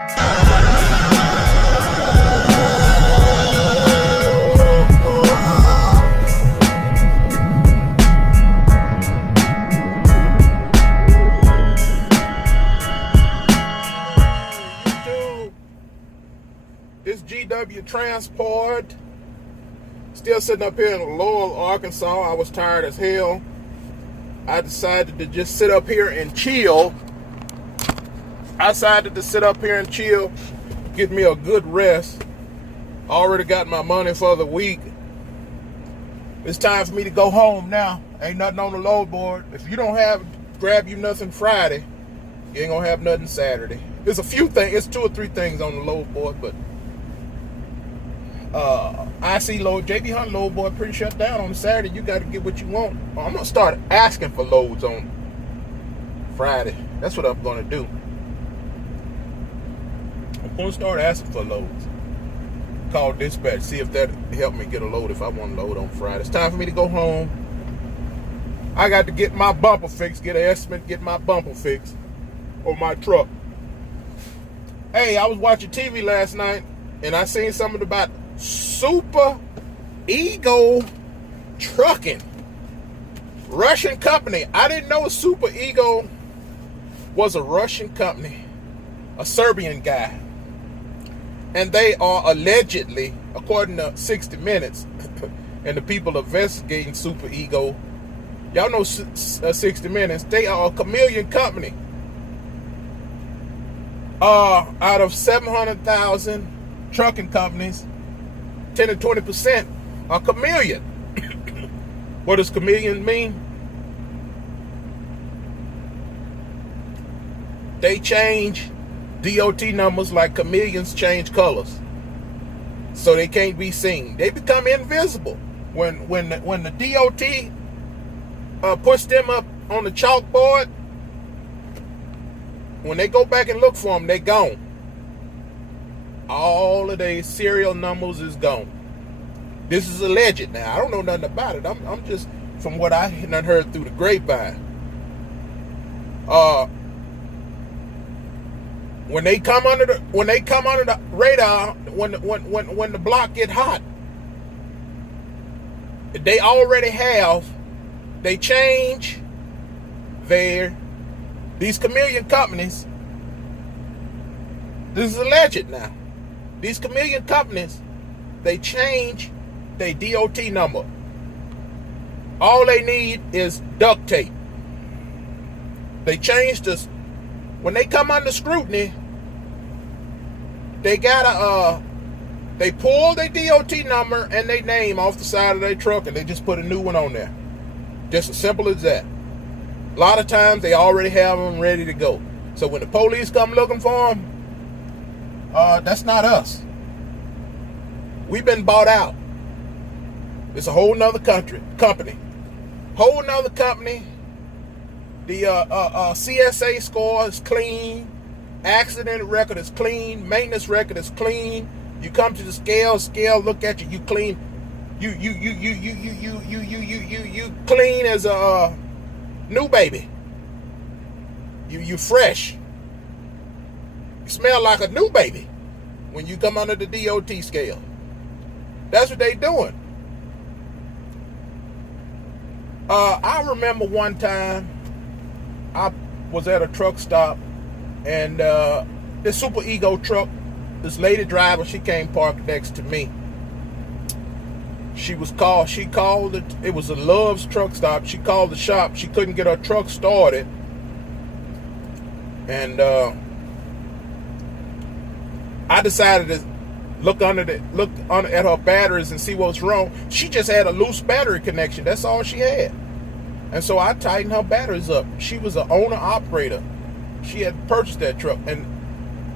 This GW Transport, still sitting up here in Laurel, Arkansas. I was tired as hell. I decided to just sit up here and chill. Get me a good rest. Already got my money for the week. It's time for me to go home now. Ain't nothing on the load board. If you don't grab you nothing Friday, you ain't gonna have nothing Saturday. There's a few things, it's 2 or 3 things on the load board, but IC load, JB Hunt load board pretty shut down on Saturday. You got to get what you want. I'm gonna start asking for loads on Friday. That's what I'm gonna do. I'm gonna start asking for loads. Call dispatch, see if that help me get a load if I want a load on Friday. It's time for me to go home. I got to get my bumper fixed, get an estimate, get my bumper fixed on my truck. Hey, I was watching TV last night and I seen something about Super Ego Trucking, Russian company. I didn't know Super Ego was a Russian company, a Serbian guy. And they are allegedly, according to 60 Minutes, and the people investigating Super Ego, y'all know 60 Minutes, they are a chameleon company. Out of 700,000 trucking companies, 10 to 20% are chameleon. What does chameleon mean? They change D.O.T. numbers like chameleons change colors, so they can't be seen. They become invisible when the D.O.T. puts them up on the chalkboard. When they go back and look for them, they gone. All of their serial numbers is gone. This is alleged now. I don't know nothing about it. I'm just from what I heard through the grapevine. When they come under the radar, when the block get hot, they change these chameleon companies. This is alleged now. These chameleon companies, they change their D.O.T. number. All they need is duct tape. They change this. When they come under scrutiny, they pull their D.O.T. number and their name off the side of their truck and they just put a new one on there. Just as simple as that. A lot of times they already have them ready to go. So when the police come looking for them, that's not us. We've been bought out. It's a whole nother company. Whole nother company. The CSA score is clean. Accident record is clean. Maintenance record is clean. You come to the scale look at you. You clean. You clean as a new baby. You fresh. You smell like a new baby when you come under the D.O.T. scale. That's what they doing. I remember one time I was at a truck stop and this Super Ego truck, this lady driver, she came parked next to me. She called it was a Love's truck stop. She called the shop. She couldn't get her truck started. And I decided to look at her batteries and see what's wrong. She just had a loose battery connection. That's all she had. And so I tightened her batteries up. She was an owner-operator. She had purchased that truck. And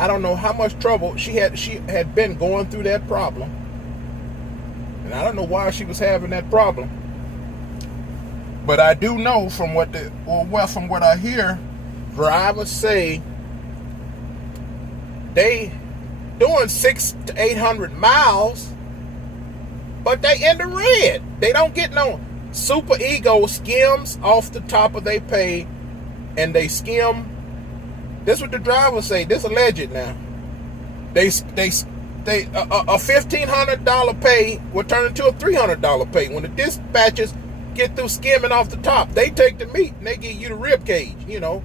I don't know how much trouble she had been going through that problem. And I don't know why she was having that problem. But I do know from what I hear, drivers say they doing 600 to 800 miles, but they in the red. They don't get no. Super Ego skims off the top of their pay, and they skim. This is what the drivers say. This alleged now. A $1,500 pay will turn into a $300 pay. When the dispatchers get through skimming off the top, they take the meat and they give you the rib cage, and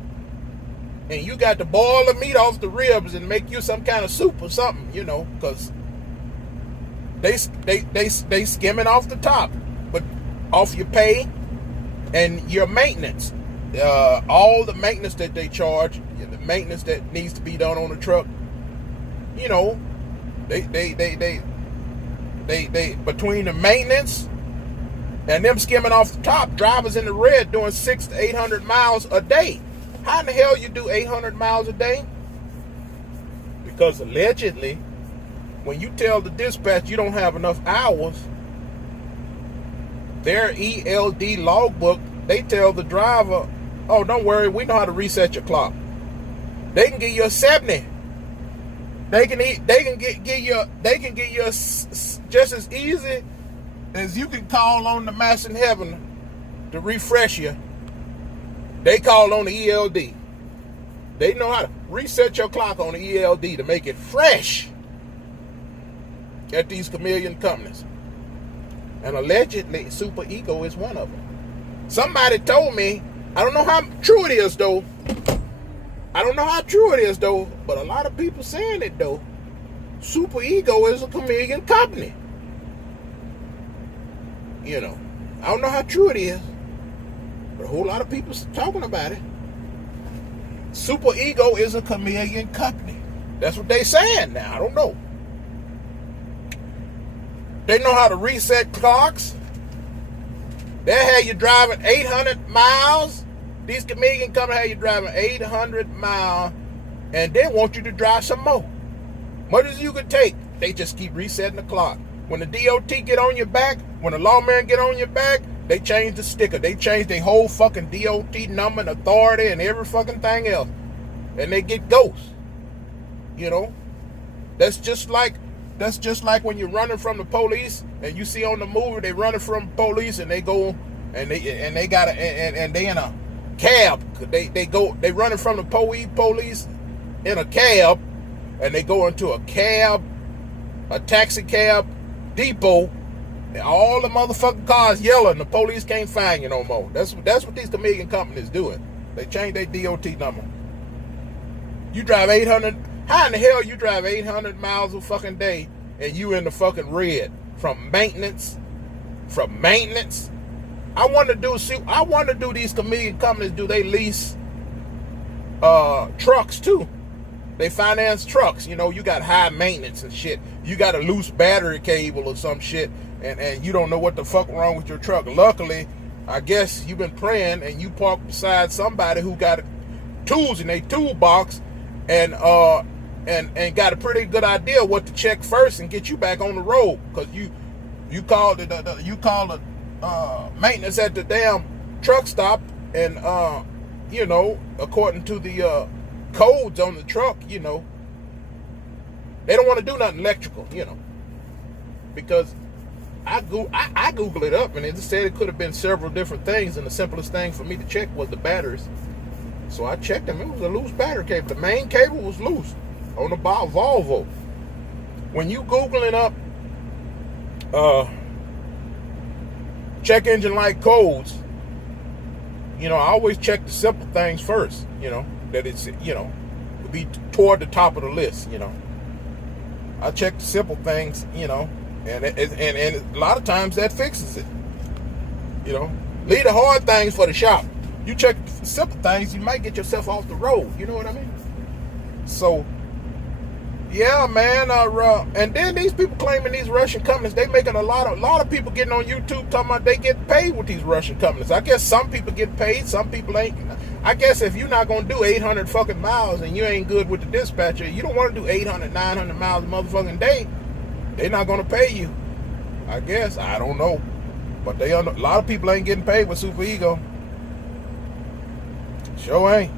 you got to boil the meat off the ribs and make you some kind of soup or something, because they skimming off the top, but off your pay and your maintenance, all the maintenance that they charge, the maintenance that needs to be done on the truck, they between the maintenance and them skimming off the top, drivers in the red doing 600 to 800 miles a day. How in the hell you do 800 miles a day? Because allegedly, when you tell the dispatch you don't have enough hours, their ELD logbook, they tell the driver, oh, don't worry, we know how to reset your clock. They can give you a 70. They can give you just as easy as you can call on the Master in heaven to refresh you. They call on the ELD. They know how to reset your clock on the ELD to make it fresh at these chameleon companies. And allegedly, Super Ego is one of them. Somebody told me, I don't know how true it is though. But a lot of people saying it though. Super Ego is a chameleon company. I don't know how true it is, but a whole lot of people talking about it. Super Ego is a chameleon company. That's what they saying now. I don't know. They know how to reset clocks. They have you driving 800 miles. These chameleon companies have you driving 800 miles and they want you to drive some more. Much as you could take, they just keep resetting the clock. When the D.O.T. get on your back, when the lawman get on your back, they change the sticker. They change their whole fucking D.O.T. number and authority and every fucking thing else. And they get ghosts. That's just like when you're running from the police and you see on the movie they running from police and they go and they in a cab. They running from the police in a cab and they go into a taxi cab depot, and all the motherfucking cars yelling. The police can't find you no more. That's what these chameleon companies doing. They change their DOT number. You drive 800. How in the hell you drive 800 miles a fucking day and you in the fucking red from maintenance? I want to do these chameleon companies. Do they lease trucks too? They finance trucks. You got high maintenance and shit. You got a loose battery cable or some shit, and you don't know what the fuck wrong with your truck. Luckily, I guess you've been praying and you parked beside somebody who got tools in their toolbox and got a pretty good idea what to check first and get you back on the road. Because you called the maintenance at the damn truck stop, and according to the codes on the truck, they don't want to do nothing electrical, because I Googled it up and it said it could have been several different things, and the simplest thing for me to check was the batteries. So I checked them. It was a loose battery cable. The main cable was loose on the Volvo. When you Googling up check engine light codes, I always check the simple things first, that it's, to be toward the top of the list, I check the simple things, and a lot of times that fixes it, leave the hard things for the shop. You check the simple things, you might get yourself off the road, you know what I mean? So, yeah, man, and then these people claiming these Russian companies, they making a lot of people getting on YouTube talking about they get paid with these Russian companies. I guess some people get paid, some people ain't. I guess if you're not going to do 800 fucking miles and you ain't good with the dispatcher, you don't want to do 800, 900 miles a motherfucking day, they're not going to pay you. I guess. I don't know. But a lot of people ain't getting paid with Super Ego. Sure ain't.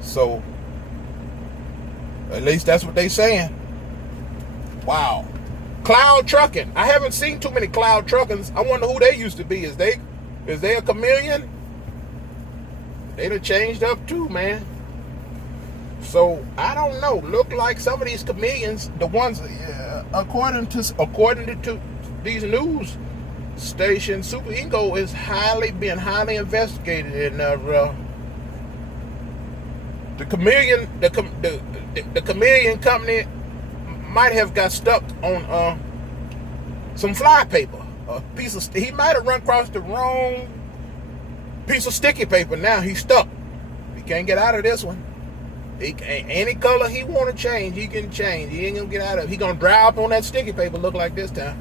So, at least that's what they saying. Wow. Cloud trucking. I haven't seen too many cloud truckings. I wonder who they used to be. Is they a chameleon? They done changed up too, man. So I don't know. Look like some of these chameleons, the ones according to these news stations, Super Ego is been highly investigated, and the chameleon company might have got stuck on some fly paper. He might have run across the wrong piece of sticky paper. Now he's stuck. He can't get out of this one. Any color he want to change, he can change. He ain't gonna get out of it. He gonna dry up on that sticky paper. Look like this time.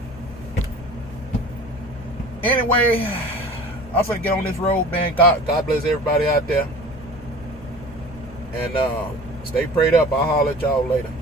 Anyway, I'm finna get on this road, man. God bless everybody out there. And stay prayed up. I'll holler at y'all later.